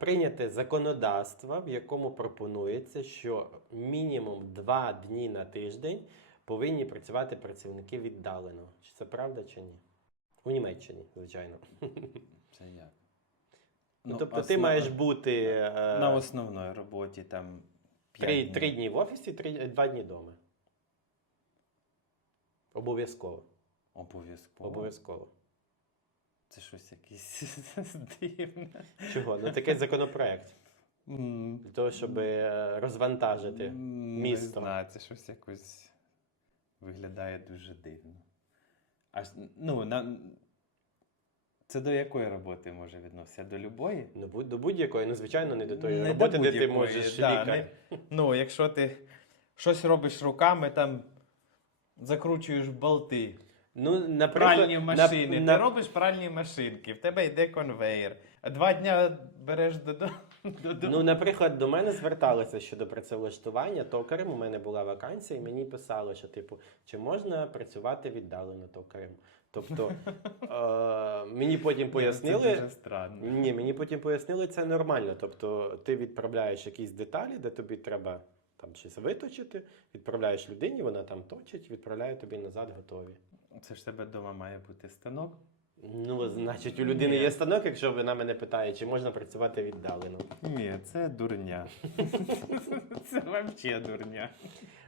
прийняте законодавство, в якому пропонується, що мінімум два дні на тиждень повинні працювати працівники віддалено. Чи це правда чи ні? У Німеччині, звичайно. Це як? Ну, тобто ти маєш бути е, на основній роботі там три, днів. три дні в офісі, три, два дні вдома. Обов'язково. Обов'язково. Обов'язково. Це щось якесь дивне. Чого? Ну такий законопроект. М, Для того, щоб е, розвантажити. місто. Не знаю, це щось якось виглядає дуже дивно. Аж, ну, на... Це до якої роботи може відноситися? До любої? Ну, будь- до будь-якої, ну, звичайно, не до тої Не до роботи, де ти можеш да, лікар. не- Ну, якщо ти щось робиш руками, там закручуєш болти. Ну, наприклад, Пральні машини. на- Ти робиш пральні машинки, в тебе йде конвейер. Два дня береш додому. додому. Ну, наприклад, до мене зверталися щодо працевлаштування токарем. У мене була вакансія, і мені писали, що типу, чи можна працювати віддалено токарем. Тобто е, мені потім Це пояснили. дуже странно. Ні, мені потім пояснили, це нормально. Тобто, ти відправляєш якісь деталі, де тобі треба там щось виточити, відправляєш людині, вона там точить, відправляє тобі назад готові. Це ж тебе вдома має бути станок. Ну, значить, у людини Ні. є станок, якщо вона мене питає, чи можна працювати віддалено. Ні, це дурня. це взагалі дурня.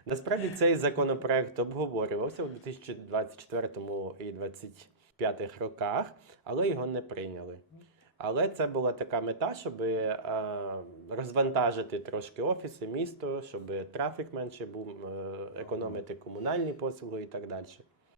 Насправді цей законопроект обговорювався у 2024 і 2025 роках, але його не прийняли. Але це була така мета, щоб е, розвантажити трошки офіси, місто, щоб трафік менше був, е, економити комунальні послуги і так далі.